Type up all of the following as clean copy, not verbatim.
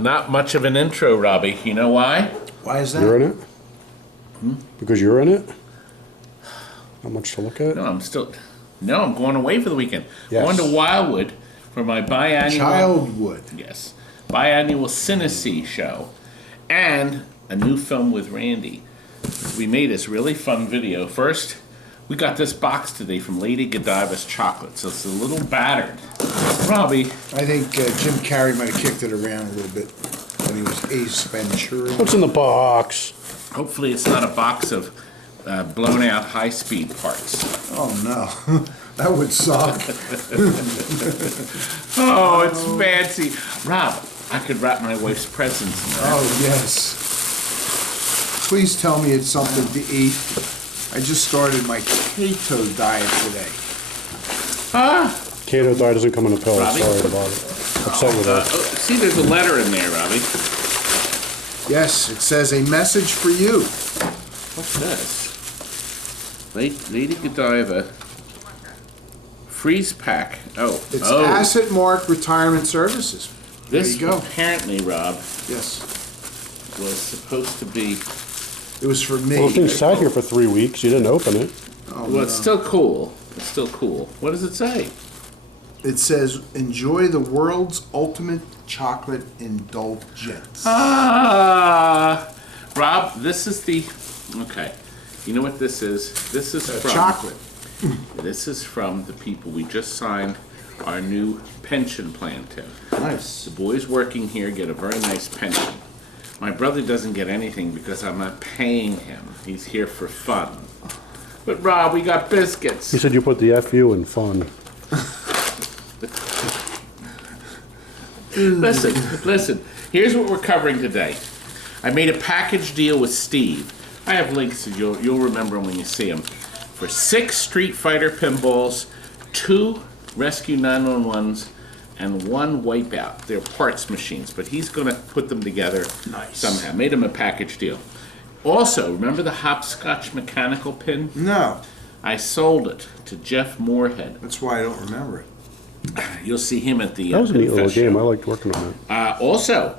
Not much of an intro, Robbie. You know why? Why is that? You're in it? Because you're in it? Not much to look at? No, I'm going away for the weekend. Yes. Going to Wildwood for my biannual... Childwood. Yes. Biannual Cinesee show. And a new film with Randy. We made this really fun video. First, we got this box today from Lady Godiva's Chocolate. So it's a little battered. Robbie. I think Jim Carrey might have kicked it around a little bit when he was Ace Ventura. What's in the box? Hopefully it's not a box of blown out high-speed parts. Oh no, that would suck. Oh, it's fancy. Rob, I could wrap my wife's presents in that. Oh yes. Please tell me it's something to eat. I just started my keto diet today. Keto diet doesn't come in a pill. Robbie? Sorry about it. Upset with that. See, there's a letter in there, Robbie. Yes, it says a message for you. What's this? Lady Godiva freeze pack. Oh, It's Asset Mark Retirement Services. This there you go. Apparently, Rob, Yes. was supposed to be. It was for me. Well, the thing sat here for 3 weeks. You didn't open it. Oh, Well, it's still cool. It's still cool. What does it say? It says, enjoy the world's ultimate chocolate indulgence. Rob, this is the. Okay. You know what this is? This is from. Chocolate. This is from the people we just signed our new pension plan to. Nice. The boys working here get a very nice pension. My brother doesn't get anything because I'm not paying him. He's here for fun. But Rob, we got biscuits. You said you put the FU in fun. Listen. Here's what we're covering today. I made a package deal with Steve. I have links, so you'll remember them when you see them. For 6 Street Fighter pinballs, 2 Rescue 911s, and 1 Wipeout. They're parts machines, but he's going to put them together somehow. Made him a package deal. Also, remember the HOPSCOTCH mechanical pin? No. I sold it to Jeff Moorhead. That's why I don't remember it. You'll see him at the That was a neat Pinfest little game. show. I liked working on it. Also,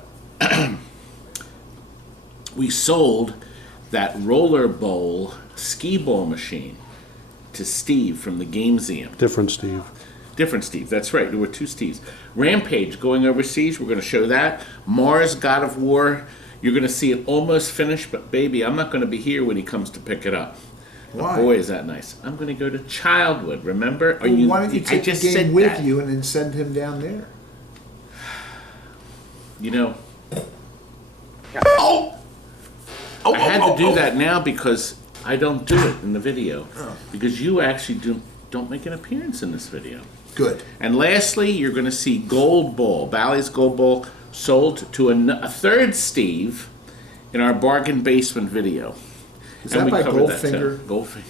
we sold that Rollerbowl Skeeball machine to Steve from the Game Museum. Different Steve. Different Steve, that's right. There were 2 Steves. Rampage going overseas, we're going to show that. Mars God of War, you're going to see it almost finished, but baby, I'm not going to be here when he comes to pick it up. Why? Boy, is that nice. I'm going to go to Childwood, remember? Well, why don't you take the game with you and then send him down there? You know, I had to do that now because I don't do it in the video. Because you actually don't make an appearance in this video. Good. And lastly, you're going to see Gold Ball, Bally's Gold Ball, sold to a 3rd Steve in our bargain basement video. Is that by Goldfinger? Goldfinger.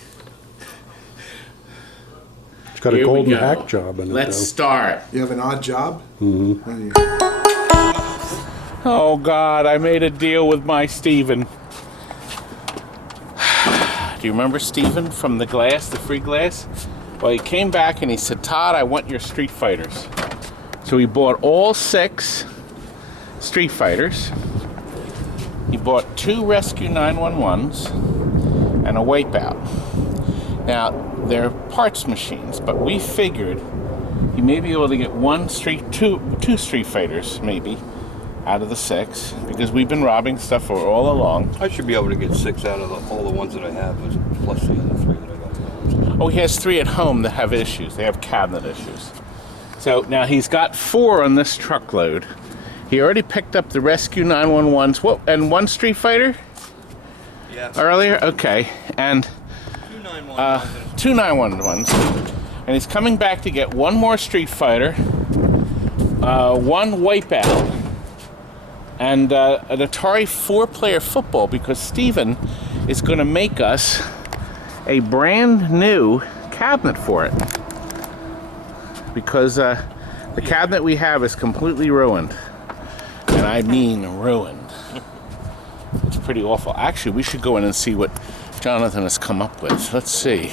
It's got a Here we golden go. hack job in it, Let's though. start. You have an odd job? Mm-hmm. Oh, God, I made a deal with my Steven. Do you remember Steven from the free glass? Well, he came back and he said, Todd, I want your Street Fighters. So he bought all 6 Street Fighters. He bought 2 Rescue 911s and a Wipeout. Now, they're parts machines, but we figured he may be able to get 2 Street Fighters, maybe, out of the 6, because we've been robbing stuff for all along. I should be able to get 6 out of all the ones that I have, plus the other 3 that I got. Oh, he has 3 at home that have issues. They have cabinet issues. So now he's got 4 on this truckload. He already picked up the Rescue 911s. What? And 1 Street Fighter? Yeah. Earlier? Okay. And 2 911s. And he's coming back to get 1 more Street Fighter, 1 Wipeout, and an Atari 4-player football, because Steven is going to make us a brand new cabinet for it. Because the cabinet we have is completely ruined. And I mean ruined. It's pretty awful. Actually, we should go in and see what Jonathan has come up with. Let's see.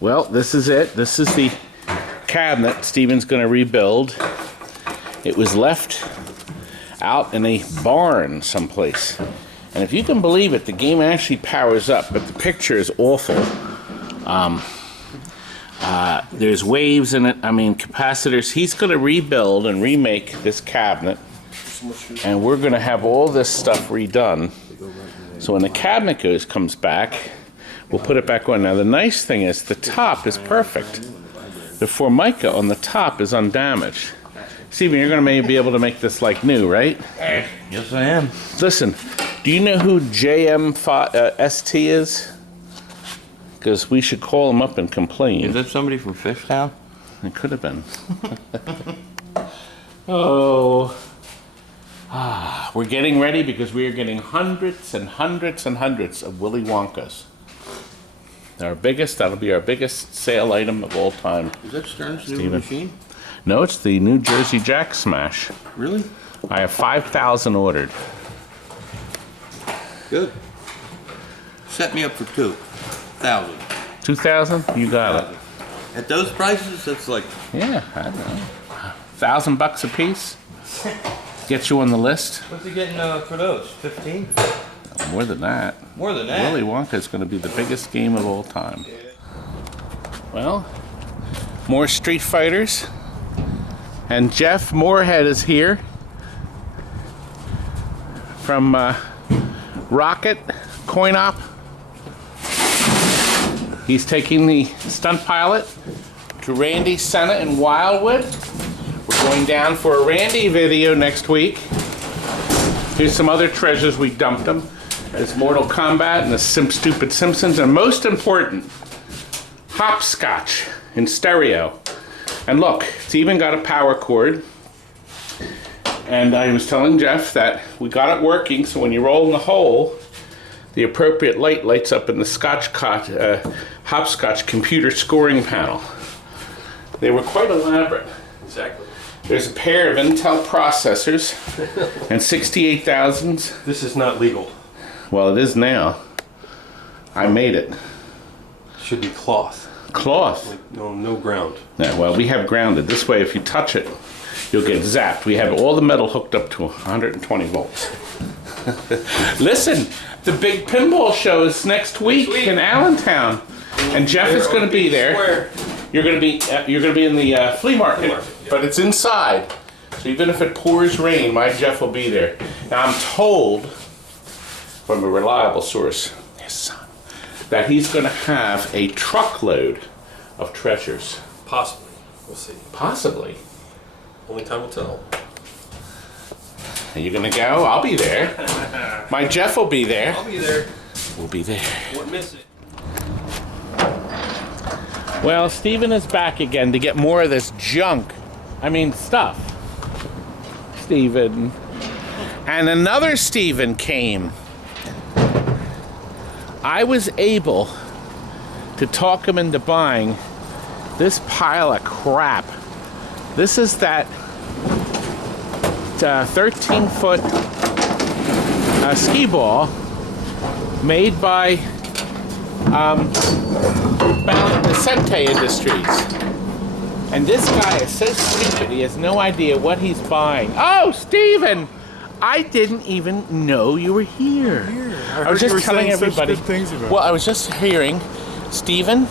Well, this is it. This is the cabinet Steven's going to rebuild. It was left out in a barn someplace. And if you can believe it, the game actually powers up, but the picture is awful. There's waves in it, I mean capacitors. He's going to rebuild and remake this cabinet, and we're going to have all this stuff redone. So when the cabinet comes back, we'll put it back on. Now the nice thing is the top is perfect. The Formica on the top is undamaged. Steven, you're going to maybe be able to make this like new, right? Yes, I am. Listen, do you know who JM ST is? Because we should call him up and complain. Is that somebody from Fishtown? It could have been. Oh. We're getting ready because we are getting hundreds and hundreds and hundreds of Willy Wonkas. That'll be our biggest sale item of all time. Is that Stern's new Steven. machine? No, it's the New Jersey Jack Smash. Really? I have 5,000 ordered. Good. Set me up for 2,000. 2,000? You got it. At those prices, that's like... Yeah, I don't know. $1,000 a piece? Get you on the list? What's he getting for those? 15? More than that. More than that? Willy Wonka is going to be the biggest game of all time. Well, more Street Fighters. And Jeff Moorhead is here from Rocket Coin Op. He's taking the stunt pilot to Randy Senna in Wildwood. We're going down for a Randy video next week. Here's some other treasures we dumped him. There's Mortal Kombat and the Stupid Simpsons, and most important, HOPSCOTCH in stereo. And look, it's even got a power cord. And I was telling Jeff that we got it working, so when you roll in the hole, the appropriate light lights up in the HOPSCOTCH computer scoring panel. They were quite elaborate. Exactly. There's a pair of Intel processors and 68,000s. This is not legal. Well, it is now. I made it. Should be cloth. Cloth. Like, no ground. Yeah, well, we have grounded. This way, if you touch it, you'll get zapped. We have all the metal hooked up to 120 volts. Listen, the big pinball show is next week in Allentown, and Jeff is going to be there. You're going to be in the flea market, but it's inside. So even if it pours rain, my Jeff will be there. Now I'm told from a reliable source, his son, that he's going to have a truckload of treasures. Possibly. We'll see. Possibly. Only time will tell. Are you going to go? I'll be there. My Jeff will be there. I'll be there. We'll be there. Won't miss it. Well, Steven is back again to get more of this junk. I mean, stuff. Steven. And another Steven came. I was able to talk him into buying this pile of crap. This is that 13-foot Skeeball made by Vicente Industries. And this guy is so stupid, he has no idea what he's buying. Oh, Steven! I didn't even know you were here. I was just telling everybody. Well, I was just hearing, Steven.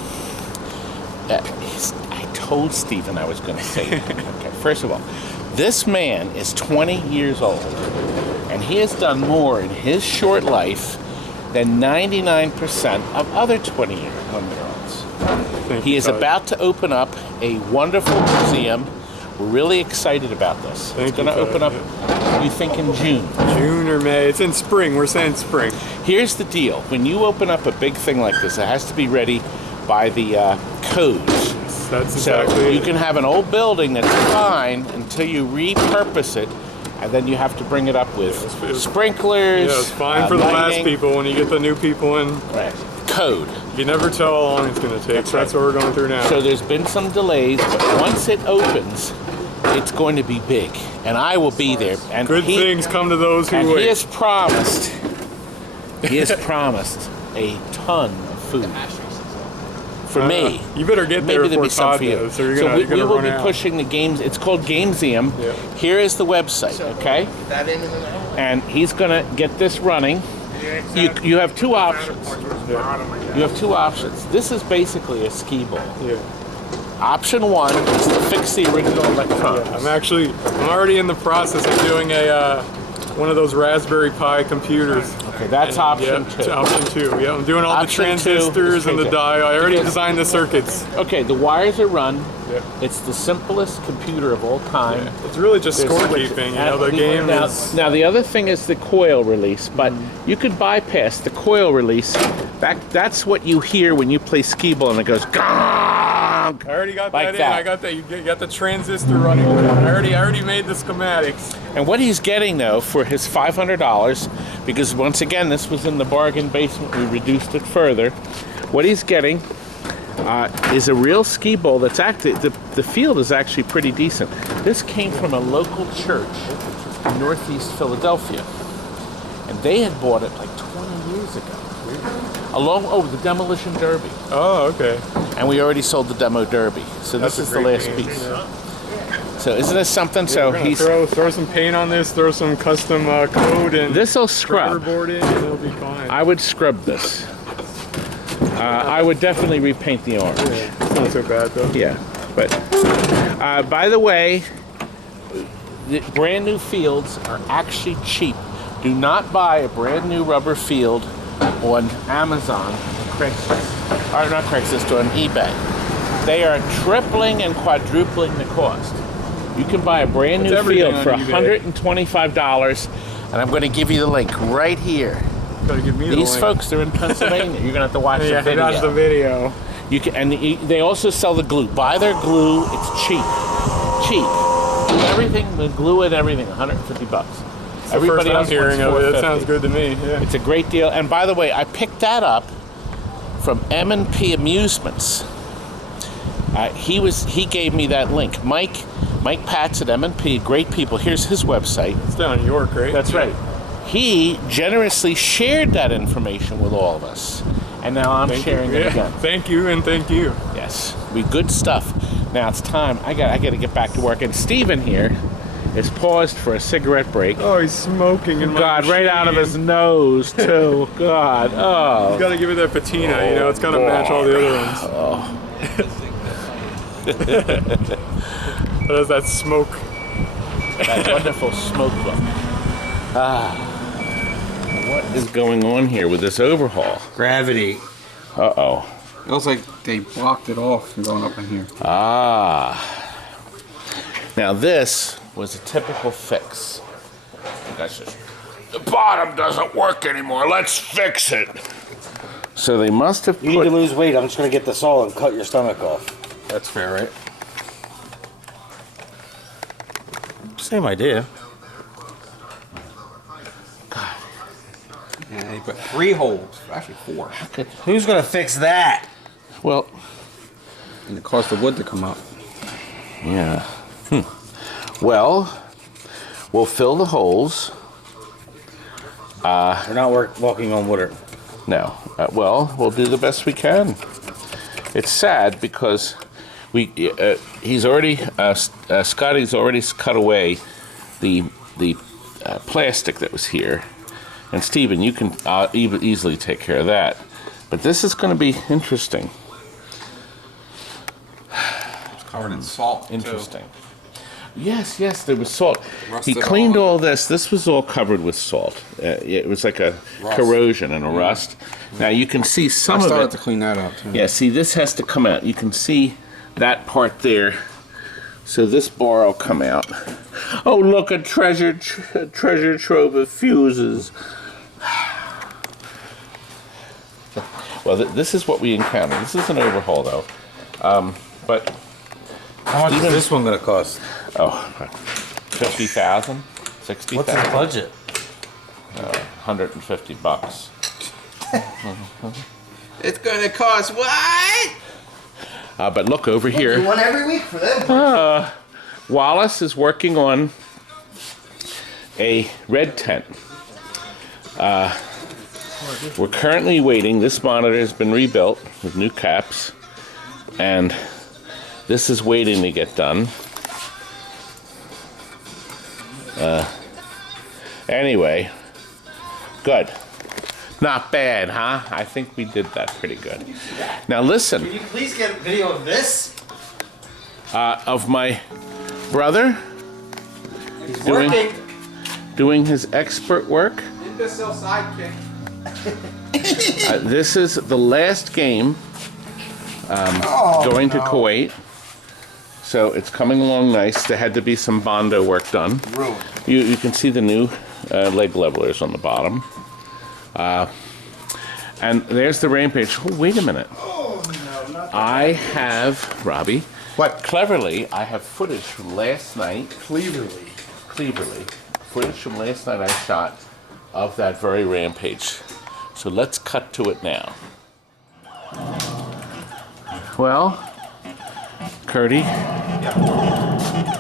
I told Steven I was going to say it. Okay, first of all, this man is 20 years old, and he has done more in his short life than 99% of other 20-year-olds. He is about to open up a wonderful museum. We're really excited about this. It's going to open up, you think, in June. June or May. It's in spring. We're saying spring. Here's the deal. When you open up a big thing like this, it has to be ready by the codes. That's So exactly you can have an old building that's fine until you repurpose it, and then you have to bring it up with sprinklers. Yeah, it's fine for the last lighting. people when you get the new people in. Right. Code. You never tell how long it's going to take. That's what we're going through now. So there's been some delays, but once it opens, it's going to be big, and I will be there. And Good things come to those who and wait. he has promised a ton of food. for me. You better get there Maybe there'll before be some Todd for you. does, so you're So gonna, we you're gonna will run be out. pushing the games. It's called Game-TNT. Yeah. Here is the website, okay? And he's gonna get this running. You have two options. You have two options. This is basically a Skeeball. Yeah. Option one is to fix the original electronics. I'm already in the process of doing a one of those Raspberry Pi computers. Okay, that's option Yeah, two. it's option 2. Yeah, I'm doing all Option the transistors two. and the Okay. die. I already Because- designed the circuits. Okay, the wires are run. Yeah. It's the simplest computer of all time. It's really just There's scorekeeping. You know, the game now, is. now the other thing is the coil release, but you could bypass the coil release. That's what you hear when you play Skeeball and it goes gong. I already got like that in. that. I got that. You got the transistor running. I already made the schematics. And what he's getting though for his $500, because once again this was in the bargain basement, we reduced it further. What he's getting is a real Skeeball that's actually, the field is actually pretty decent. This came from a local church in Northeast Philadelphia, and they had bought it like 20 years ago. The Demolition Derby. Oh, okay. And we already sold the Demo Derby, so That's this a is the great last game, piece. yeah. So isn't this something? So We're gonna he's throw some paint on this, throw some custom code, and this'll scrub. board in, and it'll be fine. I would scrub this. I would definitely repaint the orange. Yeah, it's not so bad though. Yeah, but by the way, the brand new fields are actually cheap. Do not buy a brand new rubber field on Amazon, Craigslist, or not Craigslist, on eBay. They are tripling and quadrupling the cost. You can buy a brand new everything field for on eBay. $125, and I'm going to give you the link right here. Gotta give me the These link. folks, they're in Pennsylvania. You're going to have to watch Yeah, the video. that's the video. You can, and they also sell the glue. Buy their glue. It's cheap. Cheap. Everything, the glue and everything, $150. Everybody First else I'm hearing wants of it. That $450. sounds good to me. Yeah. It's a great deal. And by the way, I picked that up from M&P Amusements. He gave me that link. Mike Patz at M&P, great people. Here's his website. It's down in York, right? That's right. He generously shared that information with all of us. And now I'm sharing it again. Thank you and thank you. Yes, good stuff. Now it's time. I got to get back to work. And Steven here is paused for a cigarette break. Oh, he's smoking in my God, right out of his nose too. God, oh. You gotta give it that patina, you know, it's gotta match all the other ones. That is that smoke. That wonderful smoke look. What is going on here with this overhaul? Gravity. Uh-oh. It looks like they blocked it off from going up in here. Now this was a typical fix. That's just, the bottom doesn't work anymore. Let's fix it. So they must have You need to lose weight. I'm just going to get the saw and cut your stomach off. That's fair, right? Same idea. Yeah, they put 3 holes. Actually 4. Who's going to fix that? Well, And it cost the wood to come up. yeah. Well, we'll fill the holes. We're not walking on water. No. Well, we'll do the best we can. It's sad because he's already Scotty's already cut away the plastic that was here, and Steven, you can easily take care of that. But this is going to be interesting. It's covered in salt. Interesting. Yes, there was salt. Rusted He cleaned all. all this. This was all covered with salt. It was like a Rust. corrosion and a rust. Now you can see some I of started it. to clean that up too. Yeah, see, this has to come out. You can see that part there. So this bar will come out. Oh, look, a treasure trove of fuses. Well, this is what we encountered. This is an overhaul, though. But How much is this one going to cost? 50,000, 60,000. What's the budget? $150. It's gonna cost what? But look over here. One every week for them. Wallace is working on a red tent. We're currently waiting. This monitor has been rebuilt with new caps. And this is waiting to get done. Anyway, good. Not bad, huh? I think we did that pretty good. Now listen. Can you please get a video of this? Of my brother He's Doing- working. doing his expert work. Imbecile sidekick. This is the last game going to Kuwait. So it's coming along nice. There had to be some Bondo work done. Ruined. You can see the new leg levelers on the bottom. And there's the Rampage. Oh, wait a minute. Oh, no, not I have, Robbie, What? cleverly, I have footage from last night. Cleverly. Footage from last night I shot of that very Rampage. So let's cut to it now. Well, Curdy,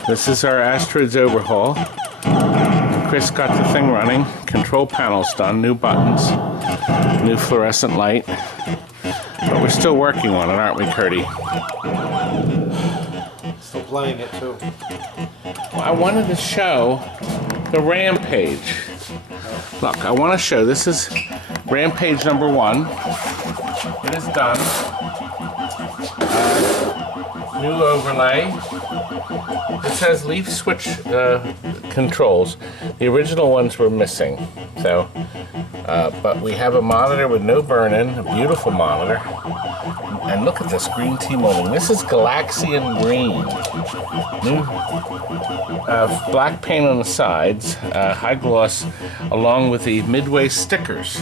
this is our Asteroids overhaul. Chris got the thing running, control panels done, new buttons, new fluorescent light. But we're still working on it, aren't we, Curdy? Still playing it too. Well, I wanted to show the Rampage. Look, I want to show, this is Rampage number 1. It is done. New overlay. This has leaf switch controls. The original ones were missing. So, but we have a monitor with no burn-in, a beautiful monitor. And look at this green tea molding. This is Galaxian green. New black paint on the sides, high gloss, along with the Midway stickers.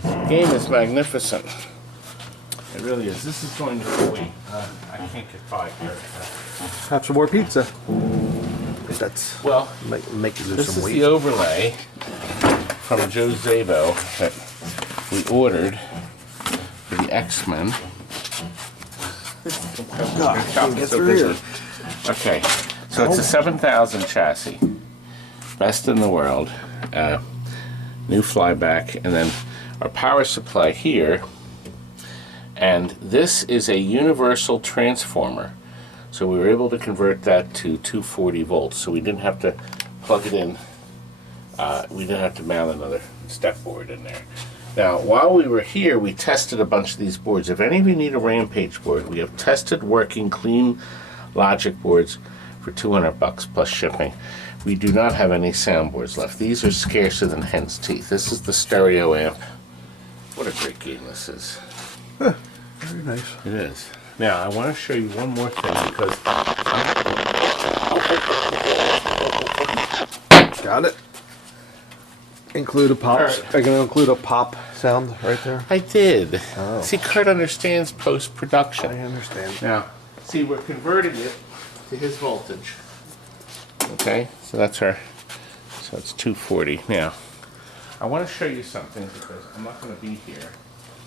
The game is magnificent. It really is. This is going to Kuwait. I can't get by here. Have some more pizza. That's Well, make you lose this some is weight. the overlay from Joe Zabo that we ordered for the X-Men. Get through here. Okay, so it's a 7000 chassis, best in the world, new flyback, and then our power supply here, and this is a universal transformer, so we were able to convert that to 240 volts, so we didn't have to plug it in, we didn't have to mount another step board in there. Now, while we were here, we tested a bunch of these boards. If any of you need a Rampage board, we have tested working clean Logic boards for $200 plus shipping. We do not have any soundboards left. These are scarcer than hen's teeth. This is the stereo amp. What a great game this is. Very nice. It is. Now, I want to show you one more thing because Got it. Include a pop. I can include a pop sound right there. I did. Oh. See, Kurt understands post-production. I understand. Now, see, we're converting it to his voltage. Okay, so that's our, so it's 240. Now, I want to show you something because I'm not going to be here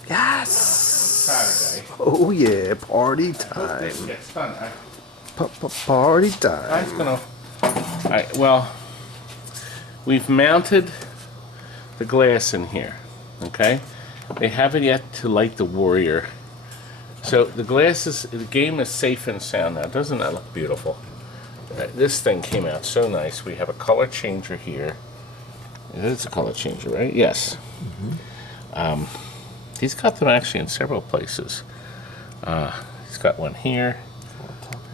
Yes. Saturday. Oh yeah, party I hope time. this gets done. Party time. I'm gonna. Well, we've mounted the glass in here. Okay, they haven't yet to light the Warrior. So the glass is, the game is safe and sound now. Doesn't that look beautiful? This thing came out so nice. We have a color changer here. It's a color changer, right? Yes. He's got them actually in several places. He's got one here.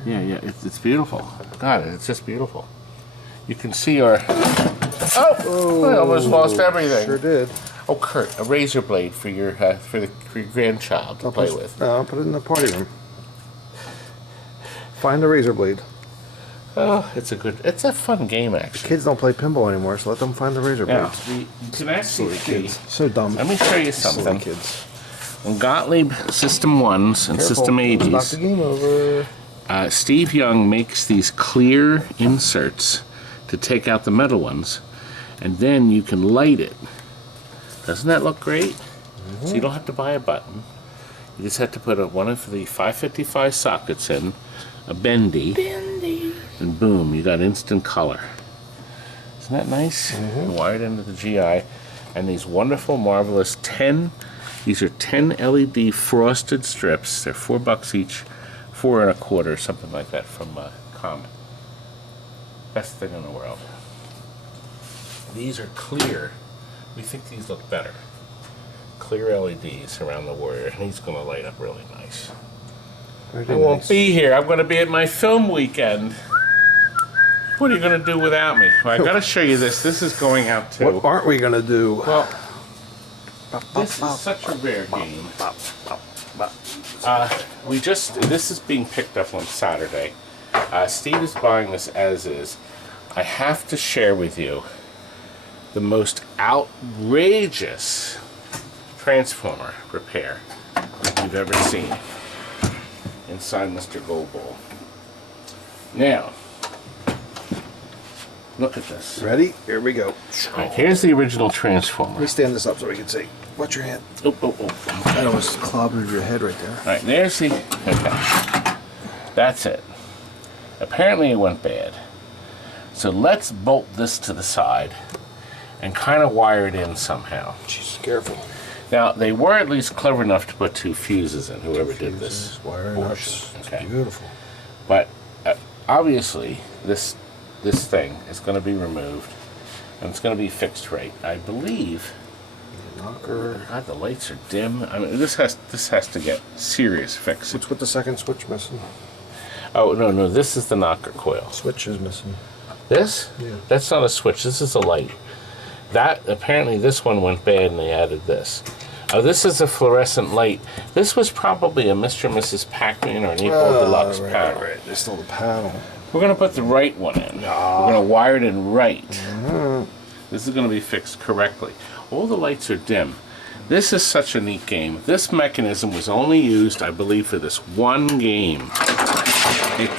Yeah, it's beautiful. God, it's just beautiful. You can see our. Oh, I almost lost everything. Sure did. Oh, Kurt, a razor blade for your grandchild to play with. No, I'll put it in the party room. Find the razor blade. Oh, it's a fun game actually. Kids don't play pinball anymore, so let them find the razor Now, blades. you can actually see. So dumb. Let me show you Silly something. kids. On Gottlieb System 1s and System Careful, knock the 80s, game over. Steve Young makes these clear inserts to take out the metal ones, and then you can light it. Doesn't that look great? So you don't have to buy a button. You just have to put one of the 555 sockets in, a bendy, and boom, you got instant color. Isn't that nice? Wired into the GI, and these wonderful, marvelous 10 These are 10 LED frosted strips. They're $4 each, 4 1/4, something like that from Com. Best thing in the world. These are clear. We think these look better. Clear LEDs around the Warrior, and he's going to light up really nice. Very I won't nice. be here. I'm going to be at my film weekend. What are you going to do without me? Well, I got to show you this. This is going out too. What aren't we gonna do? Well, this is such a rare game. This is being picked up on Saturday. Steve is buying this as is. I have to share with you the most outrageous transformer repair you've ever seen inside Mr. Goldball. Now, look at this. Ready? Here we go. All right, here's the original Let transformer. me stand this up so we can see. Watch your hand. Oh. That almost clobbered your head right there. All right, there's the. Okay. That's it. Apparently it went bad. So let's bolt this to the side and kind of wire it in somehow. Jeez, careful. Now, they were at least clever enough to put 2 fuses in, whoever did this. Wire nuts. Okay. Beautiful. But obviously, this thing is going to be removed and it's going to be fixed right. I believe. Knocker. God, the lights are dim. I mean, this has to get serious fixing. What's with the second switch missing? Oh no, this is the knocker coil. Switch is missing. This? Yeah. That's not a switch. This is a light. That apparently this one went bad and they added this. Oh, this is a fluorescent light. This was probably a Mr. and Mrs. Pac-Man or an April Deluxe panel. Right. There's still the panel. We're gonna put the right one in. We're gonna wire it in right. This is gonna be fixed correctly. All the lights are dim. This is such a neat game. This mechanism was only used, I believe, for this one game.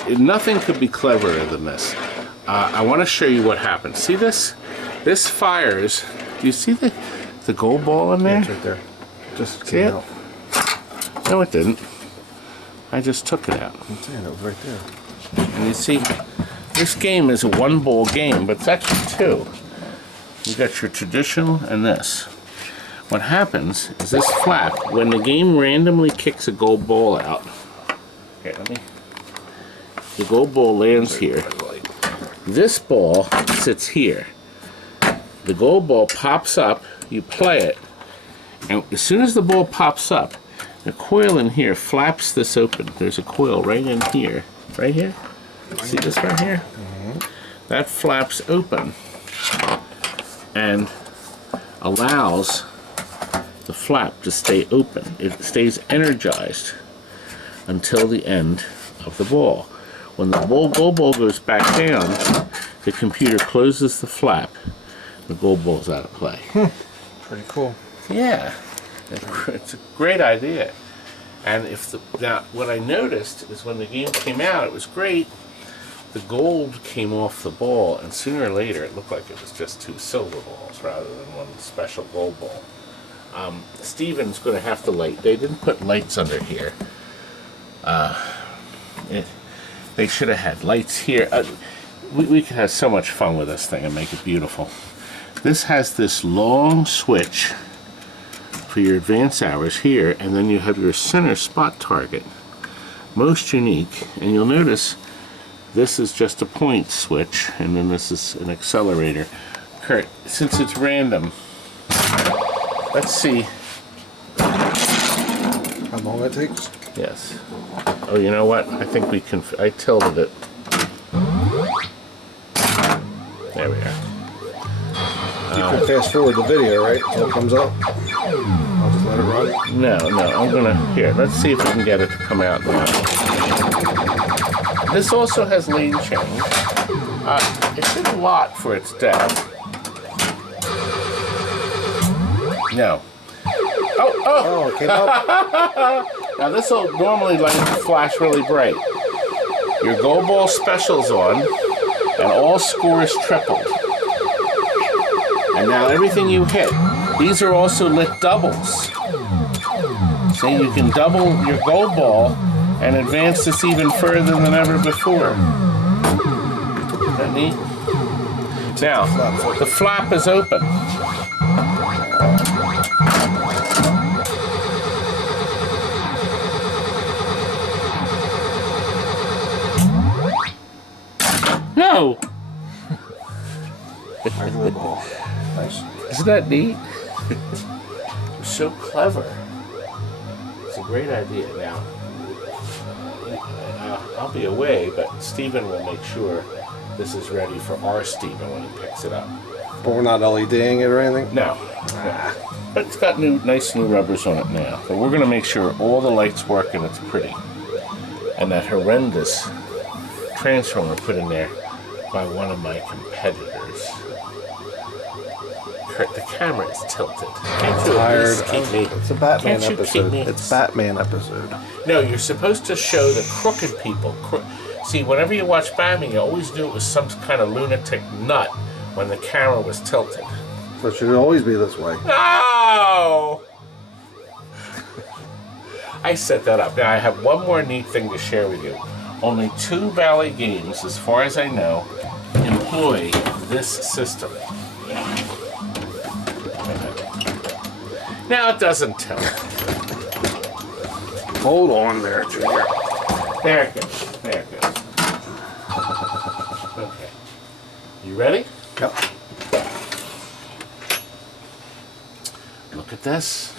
Nothing could be cleverer than this. I want to show you what happens. See this? This fires. Do you see the gold ball in there? It's right there. Just See came it? out. No, it didn't. I just took it out. I'm saying it was right there. And you see, this game is a 1-ball game, but it's actually 2. You got your traditional and this. What happens is this flap, when the game randomly kicks a gold ball out, here, the gold ball lands here. This ball sits here. The gold ball pops up, you play it, and as soon as the ball pops up, the coil in here flaps this open. There's a coil right in here. Right here? See this right here? That flaps open and allows the flap to stay open. It stays energized until the end of the ball. When the gold ball goes back down, the computer closes the flap. The gold ball's out of play. Pretty cool. Yeah, it's a great idea. And now what I noticed is when the game came out, it was great. The gold came off the ball, and sooner or later it looked like it was just 2 silver balls rather than one special gold ball. Steven's going to have to light. They didn't put lights under here. They should have had lights here. We could have so much fun with this thing and make it beautiful. This has this long switch for your advance hours here, and then you have your center spot target. Most unique, and you'll notice this is just a point switch, and then this is an accelerator. Kurt, since it's random, let's see. How long it takes? Yes. Oh, you know what? I think we can. I tilted it. There we are. You can fast forward the video, right? Until it comes up. I'll just let it run. No, I'm gonna. Here, let's see if we can get it to come out now. This also has lane change. It did a lot for its day. No. Oh! Oh, it came up. Now this will normally flash really bright. Your gold ball special's on, and all scores tripled. And now everything you hit, these are also lit doubles. So you can double your gold ball and advance this even further than ever before. Isn't that neat? Now, the flap is open. go! Regular ball. Nice. Isn't that neat? You're so clever. It's a great idea. Now, I'll be away, but Stephen will make sure this is ready for our Stephen when he picks it up. But we're not LEDing it or anything? No. But it's got nice new rubbers on it now. But we're going to make sure all the lights work and it's pretty. And that horrendous transformer put in there by one of my competitors. Kurt, the camera is tilted. Can't you at least keep me? It's a Batman Can't you keep episode. me? It's Batman episode. No, you're supposed to show the crooked people. See, whenever you watch Batman, you always knew it was some kind of lunatic nut when the camera was tilted. So it should always be this way. No! I set that up. Now, I have one more neat thing to share with you. Only 2 Valley games, as far as I know, employ this system. Now, it doesn't tell. Hold on there, Junior. There it goes. There it goes. Okay. You ready? Yep. Look at this.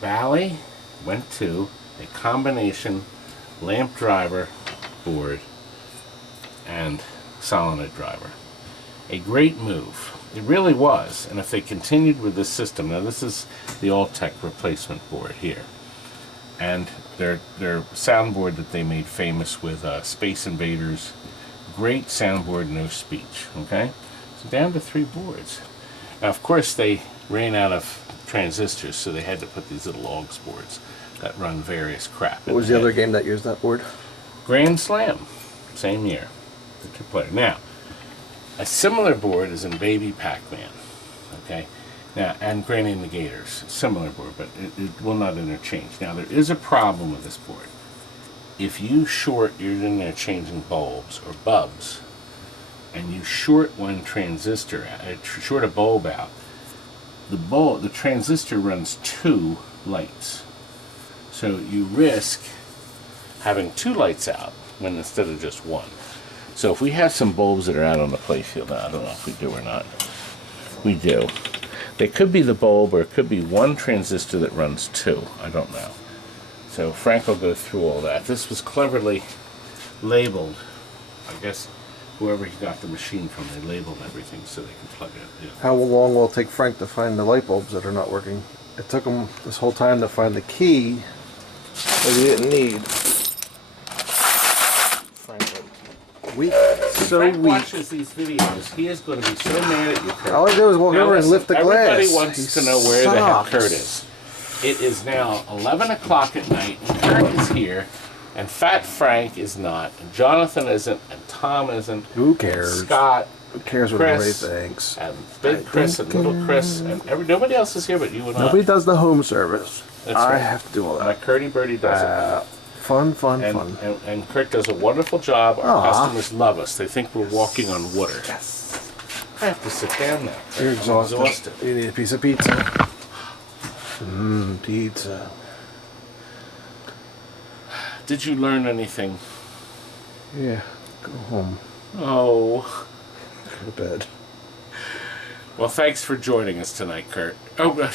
Valley went to a combination lamp driver board and solenoid driver. A great move. It really was. And if they continued with this system, now this is the All-Tech replacement board here. And their soundboard that they made famous with Space Invaders. Great soundboard, no speech. Okay? So down to 3 boards. Now, of course, they ran out of transistors, so they had to put these little aux boards that run various crap. What was the other game that used that board? Grand Slam. Same year. The 2-player. Now, a similar board is in Baby Pac-Man. Okay? Now, and Granny and the Gators. Similar board, but it will not interchange. Now, there is a problem with this board. If you short, you're in there changing bulbs or bulbs, and you short one transistor, short a bulb out, the transistor runs 2 lights. So you risk having 2 lights out when instead of just 1. So if we have some bulbs that are out on the playfield, now I don't know if we do or not. We do. They could be the bulb, or it could be 1 transistor that runs 2. I don't know. So Frank will go through all that. This was cleverly labeled. I guess whoever he got the machine from, they labeled everything so they can plug it in. How long will it take Frank to find the light bulbs that are not working? It took him this whole time to find the key that he didn't need. Frank watches these videos. He is going to be so mad at you, Kurt. All I do is walk Now over and listen, lift the glass. Everybody wants to know where the heck Kurt is. It is now 11 o'clock at night, and Kurt is here, and Fat Frank is not, and Jonathan isn't, and Tom isn't. Who cares? And Scott. Who cares what everybody thinks? And Big Chris and Little Chris, and nobody else is here but you and I. Nobody does the home service. That's I right. have to do all And that. Curdy Birdie does it. Fun, fun, And, fun. and Kurt does a wonderful job. Our Aw. customers love us. They think we're walking on water. Yes. I have to sit down now. Kurt. You're I'm exhausted. You need a piece of pizza. Pizza. Did you learn anything? Yeah, go home. Oh. Go to bed. Well, thanks for joining us tonight, Kurt. Oh, well,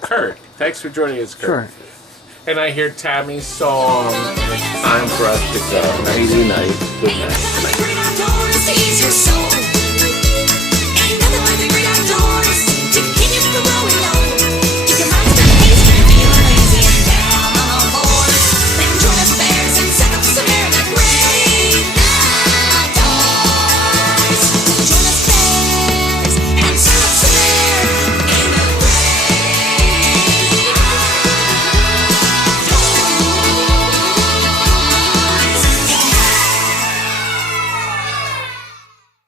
Kurt. Thanks for joining us, Kurt. Sure. And I hear Tammy's song. I'm fresh to go. Nighty night. Good night. Great outdoors to ease your soul.